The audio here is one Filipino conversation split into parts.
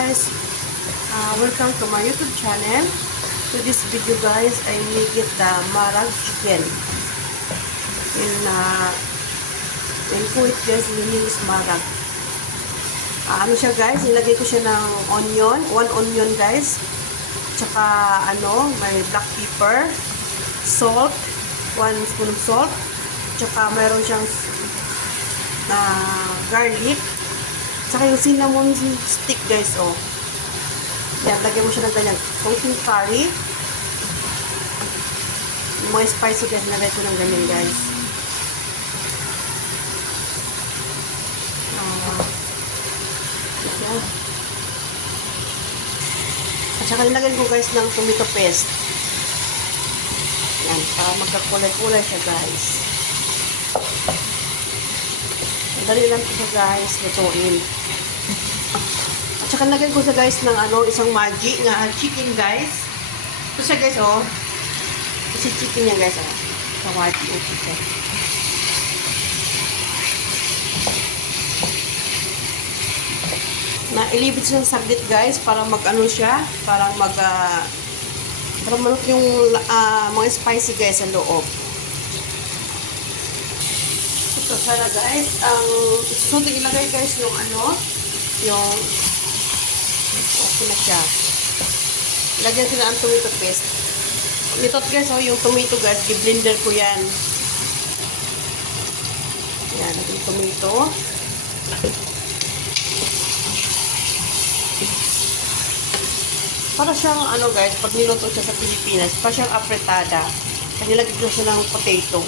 guys, welcome to my YouTube channel. To this video guys, I make it the marag chicken. In Kuwait guys, meaning is marag. Ano siya guys, nilagay ko siya ng onion, 1 onion guys. Tsaka may black pepper, salt, 1 spoon of salt. Tsaka mayroon siyang garlic. Tsaka yung cinnamon stick guys, oh. Yan, lagyan mo siya ng ganyan. Konting curry. Yung mga spicy guys, nalagay ko ng ganyan guys. Yan. At saka nilagyan ko guys ng tomato paste. Yan, para magkakulay-kulay siya guys. Dali lang po siya guys, lutuin. At saka nilagyan ko siya guys ng isang Maggi na chicken guys. Ito siya guys, oh. Kasi chicken niya guys, oh. Sa Maggi o chicken. Nailibit siya ng saglit guys para siya, para malot yung mga spicy guys sa loob. So, sana guys, susunod ilagay guys yung yung okay na siya. Lagyan sila ang tomato paste. Ito guys, oh, yung tomato guys, i-blender ko yan. Yan, yung tomato. Para siyang guys, pag niluto siya sa Pilipinas, para siyang apretada. Kasi nilagay ko siya ng potato.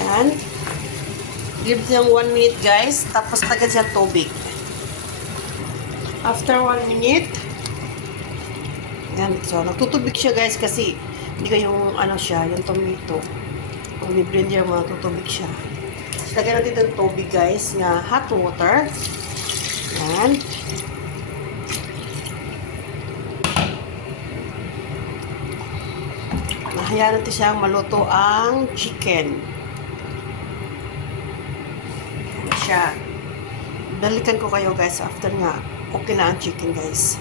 Yan. Give siyang 1 minute guys. Tapos lagyan siya tubig. After 1 minute, yan. So, nagtutubig siya guys kasi hindi ko yung yung tomato. Kung ni-blender mo, nagtutubig siya. So, lagyan natin itong tubig guys na hot water. Yan. Hayaan natin siyang maluto ang chicken. Yan siya. Balikan ko kayo guys after nga. Okay na ang chicken guys.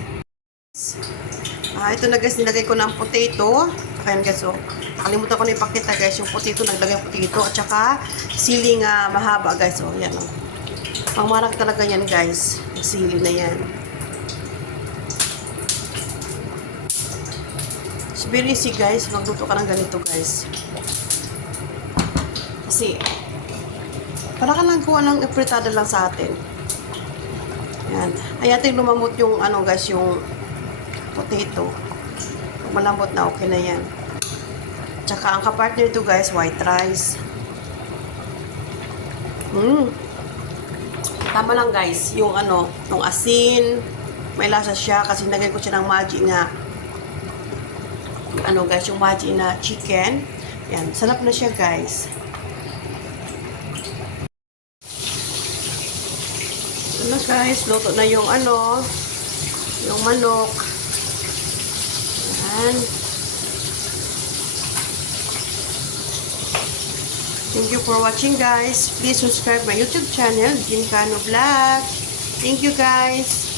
Ito na guys, nilagay ko na ang potato. Ayan guys, oh. Nakalimutan ko na ipakita guys, yung potato, naglagay ang potato. At saka siling mahaba guys, oh. Yan, oh. Pangmarag talaga yan guys. Sili na yan. It's very easy guys, magluto ka ng ganito guys. Kasi, para ka lang kuha ng apretada lang sa atin. Yan. Ayatin lumamot yung guys, yung potato. Pag malambot na, okay na yan. Tsaka ang kapartner ito guys, white rice. Tama lang guys, yung yung asin, may lasa siya kasi nagay ko siya ng Maggi nga. Guys, yung Maggi na chicken. Yan, sarap na siya guys. Guys, luto na yung yung manok. Yan. Thank you for watching guys. Please subscribe my YouTube channel, Gincano Vlog. Thank you guys.